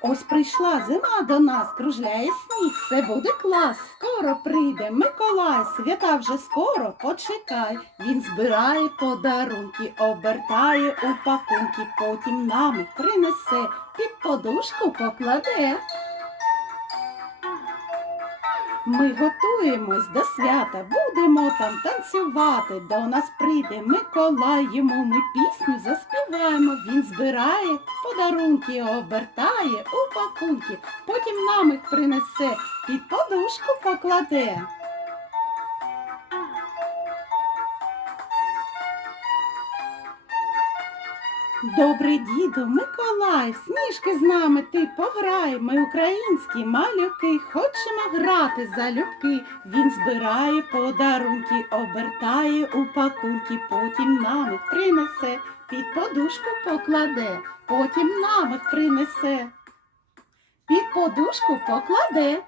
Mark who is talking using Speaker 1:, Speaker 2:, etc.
Speaker 1: Ось прийшла зима до нас, кружляє сніг, все буде клас. Скоро прийде Миколай, свята вже скоро, почекай. Він збирає подарунки, обертає у пакунки, потім нам принесе, під подушку покладе. Ми готуємось до свята, будемо там танцювати. До нас прийде Миколай, йому ми пісню заспіваємо. Він збирає подарунки, обертає у пакунки, потім нам їх принесе, під подушку покладе. Добрий діду Миколай, сніжки з нами ти пограй. Ми українські малюки, хочемо грати залюбки. Він збирає подарунки, обертає у пакунки, потім нам їх принесе, під подушку покладе, потім нам їх принесе, під подушку покладе.